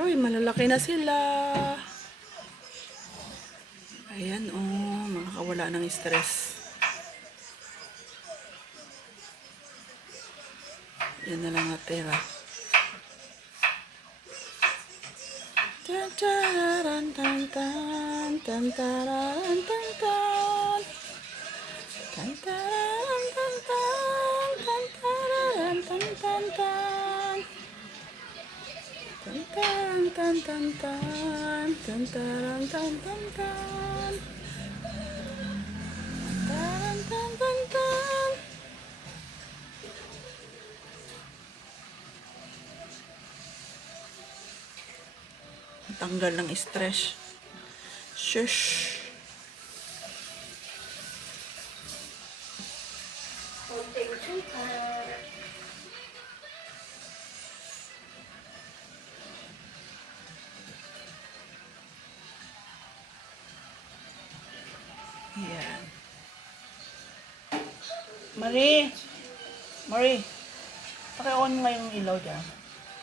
Uy, malalaki na sila. Ayan, oh, makakawala ng stress. Yan na lang natira. Tan tan tan tan tan taran tan tan tan taran tan tan tan taran tan tan tan tan tan tan tan tan tan taran tan tan tan taran tan tan tan. Tanggal ng stress. Shush. Yan. Marie! Marie! Paki-on nga yung ilaw dyan.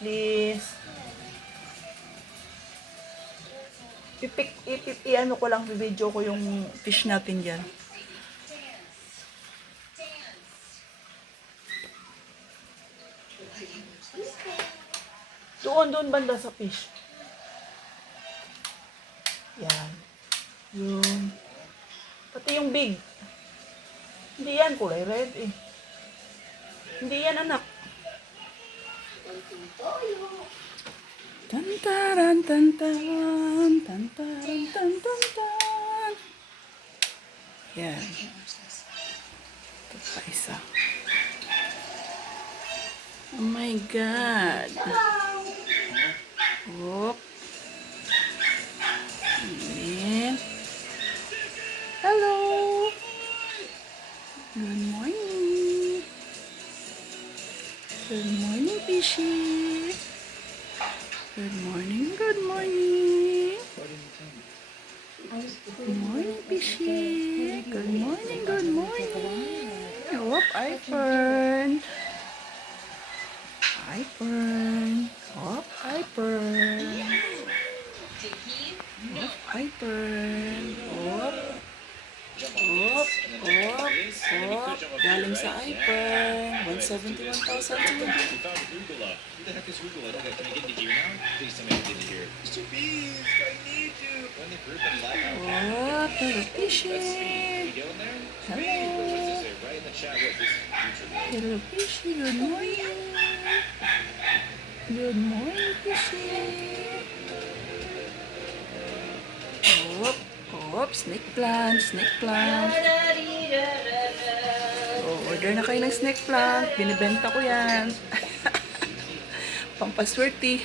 Please. I-ano ko lang, video ko yung fish natin dyan. Doon banda sa fish. Yan. Yun. Pati yung big. Hindi yan, kulay red eh. Hindi yan, anak. Tantaran, tantaran, tantaran, tantaran. Yan. Ito pa isa. Oh my God. Whoop. Ayan. Hello. Good morning. Good morning, fishy. Good morning, good morning. Good morning, fishy. Good morning, good morning. Whoop, iPhone. iPhone. Whoop, iPhone. Whoop, iPhone. Whoop. Whoop, whoop, whoop. Galing sa iPhone. 171,000. Who the heck is Google? I don't get. Can I get into here now? Please tell me I can get into here. Mr. Beast, I need you. When they group and laugh out. Whoop, little fishy. You down there? Hello. What's this say? Right in the chat. What this future world? Hello, fishy. Good morning. Good morning, fishy. Whoop, whoop. Snake plant, snake plant. Oh, order na kayo ng snake plant. Binibenta ko yan. Pampaswerte.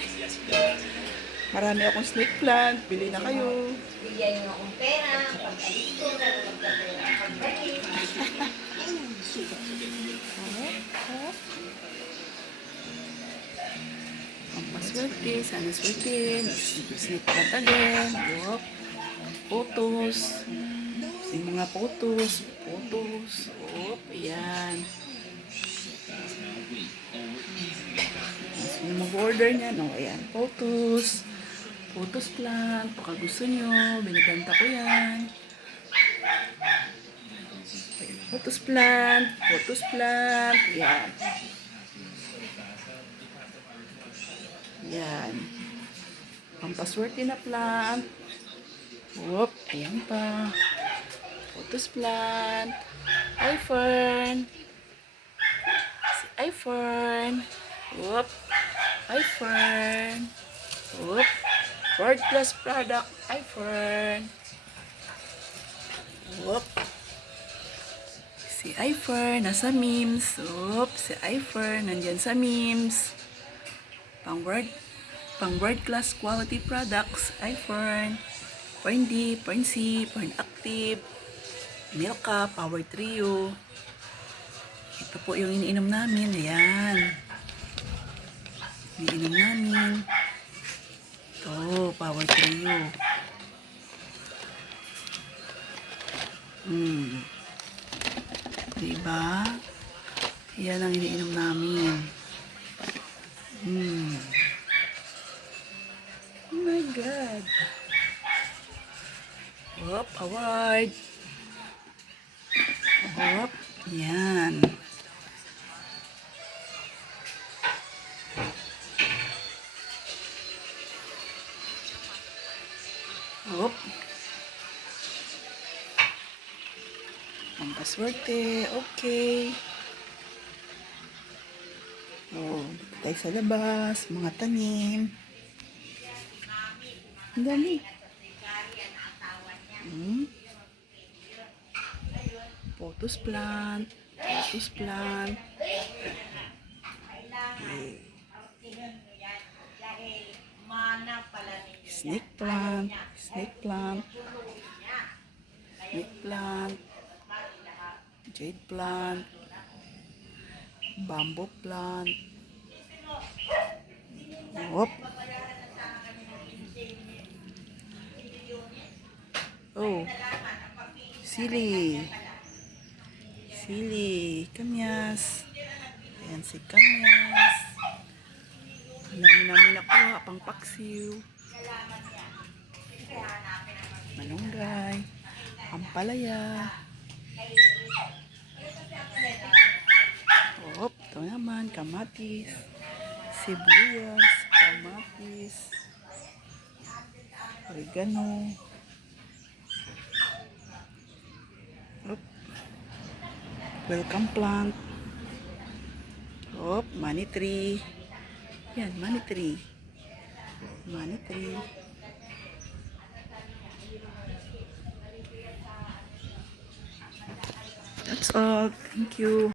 Marami akong snake plant. Bili na kayo. Bigyan nyo akong pera, pagkalit ko, pagkalit. Pampaswerte. Sana swerte. Snake plant again. Yup. Photos. Yung mga photos. Photos. Yup. Ayan. Sino mag-order niya? No, ayan. Photos. Photos plant. Baka gusto nyo. Binibenta ko yan. Photos plant. Photos plant. Yan. Yan. Pampaswerte na plant. Whoop. Ayan pa. Photos plant. iPhone. Si iPhone. Whoop. iPhone. Whoop. World class product. iPhone. Whoop. Si iPhone nasa memes. Whoop. Si iPhone nandyan sa memes. Pang world class quality products. iPhone. Point D, Point C, Point Active, Milka, Power Trio. Ito po yung iniinom namin. Ayan. Iniinom namin. Ito, Power Trio. Diba? Yan ang iniinom namin. God. Hop, award. Hop, yan. Hop. Ang paswerte, okay. Oh, dito tayo sa labas, mga tanim. Ang dami. Potus plant. Potus plant. Snake plant. Snake plant. Snake plant. Jade plant. Bamboo plant. Hop. Oh. Sili. Sili. Kamyas. Ayan si kamyas. Ang dami namin nakuha. Pang paksiw. Malunggay. Ampalaya. Hop. Ito naman. Kamatis. Sibuyas. Kamatis. Oregano. Hop. Welcome plant. Hop. Money tree. Yan. Money tree. Money tree. That's all. Thank you.